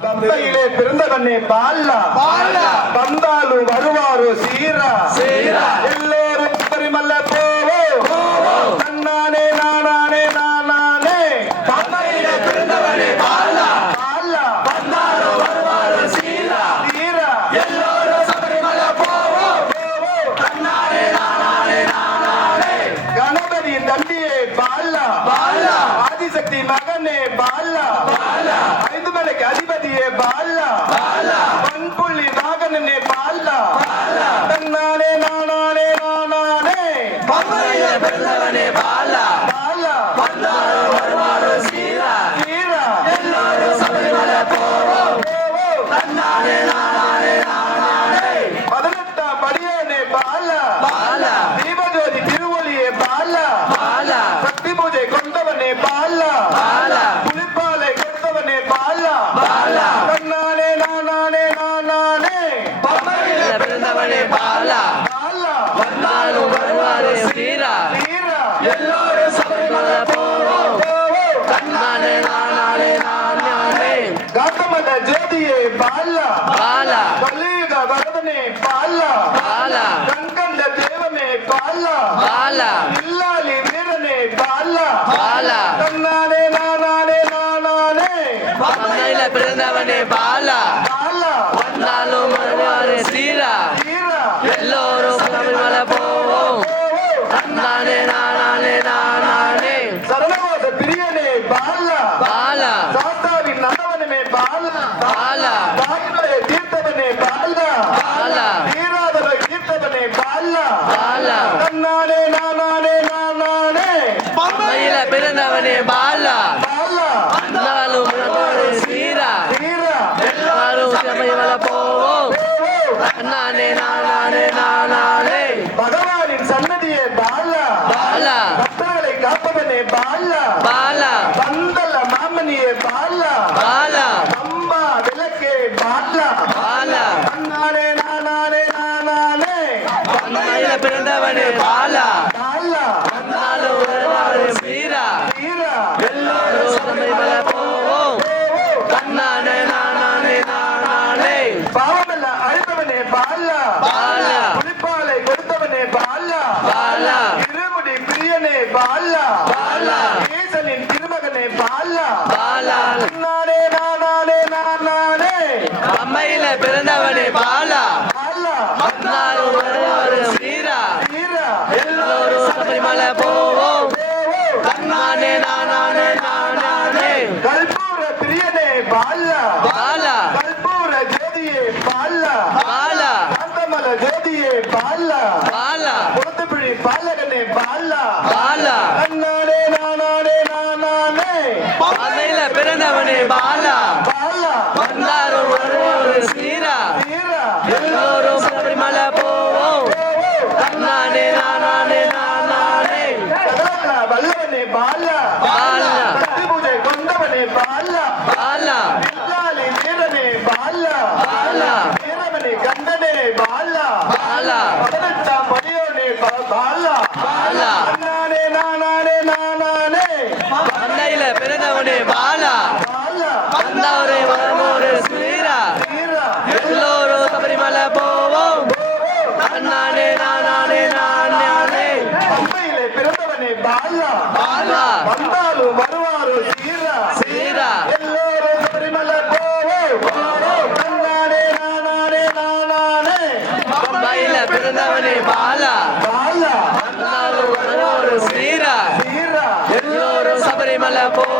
பம்பையிலே பிறந்தவனே பாலா வந்தாலும் வருவாரு சீரா எல்லோரும் பரிமல்ல போவோம் தன்னானே நானானே நானானே. பம்பையிலே பிறந்தவனே பாலா வந்தாலும் வருவாரு சீரா எல்லோரும் சபரிமலை போவோம் தன்னானே நானானே நானானே. கணபதி தம்பியே பாலா ஆதிசக்தி மகனே பாலா ஐந்துமலைக்கு அதிபதியே பாலா பண்புள்ளி வாகனனே பாலா தன்னானே நானானே நானானே. பம்பையிலே பிறந்தவனே பாலா வந்தாலும் வருவாரு சீரா எல்லோரும் சபரிமலை போவோம் தன்னானே நானானே நானானே. 18ஆம் படியனே பாலா தீபஜோதி திருவொலியே பாலா சக்தி பூஜை கொண்டவனே பாலா புலிப்பாலை கொடுத்தவனே பாலா தன்னானே நானானே நானானே. பம்பையிலே பிறந்தவனே பாலா வந்தாலும் வருவாரு சீரா எல்லோரும் சபரிமலை போவோம் தன்னானே நானானே நானானே. காத்தமல ஜோதியே பாலா கலியுக வரதனே பாலா கண்கண்ட தேவனே பாலா இல்லாலி வீரனே பாலா தன்னானே நானானே நானானே. பம்பையிலே பிறந்தவனே பாலா வந்தாலும் வருவாரு சீரா எல்லோரும் சபரிமலை போவோம் தன்னானே நானானே நானானே. சரணவாத பிரியனே பாலா சாத்தாவின் நல்லவனமே பாலா தாய்மலை தீர்த்தவனே பாலா தீராதவை தீர்த்தவனே பாலா தன்னானே நானானே நானானே. பம்பையிலே பிறந்தவனே பாலா வந்தாலும் வருவாரு சீரா எல்லாரும் சபரிமலை போவோம் தன்னானே நானானே நானானே. பகவானின் சன்னதியே பாலா பக்தர்களை காப்பவனே பாலா பந்தல மாமனியே பாலா அம்மா விளக்கே பாலா தன்னானே நானானே நானானே. பம்பையிலே பிறந்தவனே பாலா வந்தாலும் வருவாரு சீரா எல்லோரும் சபரிமலை போவோம் தன்னானே நானானே நானானே. பாவமல்ல அழித்தவனே பாலா புலிப்பாலை கொடுத்தவனே பாலா இருமுடி பிரியனே பாலா ஈசனின் திருமகனே பாலா தன்னானே நானானே நானானே. பம்பையிலே பிறந்தவனே பாலா வந்தாலும் வருவாரு சீரா எல்லோரும் சபரிமலை போவோம் தன்னானே நானானே நானானே. கல்பூர பிரியனே பாலா கல்பூர ஜோதியே பாலா காந்தமல ஜோதியே பாலா கொடுத்தபிழி பாலகனே பாலா தன்னானே நானானே நானானே. பம்பையிலே பிறந்தவனே பாலா வந்தாலும் வருவாரு சீரா எல்லோரும் சபரிமலை போவோம் தன்னானே நானானே நானானே. சகல வல்லவனே பாலா சக்தி பூஜை கொண்டவனே பாலா இல்லாலி வீரனே பாலா வீரமணி கண்டனே பாலா 18ஆம் படியோனே பாலா தன்னானே நானானே நானானே. பம்பையிலே பிறந்தவனே பாலா வந்தாரு வருவாரு சீரா எல்லோரும் சபரிமலை போவோம் தன்னானே நானானே நானானே. பம்பையிலே பிறந்தவனே பாலா வந்தாலும் வருவாரு சீரா எல்லோரும் சபரிமலை போவோம் தன்னானே நானானே நானானே. பம்பையிலே பிறந்தவனே பாலா வந்தாலும் வருவாரு சீரா எல்லோரும் சபரிமலை போவோம்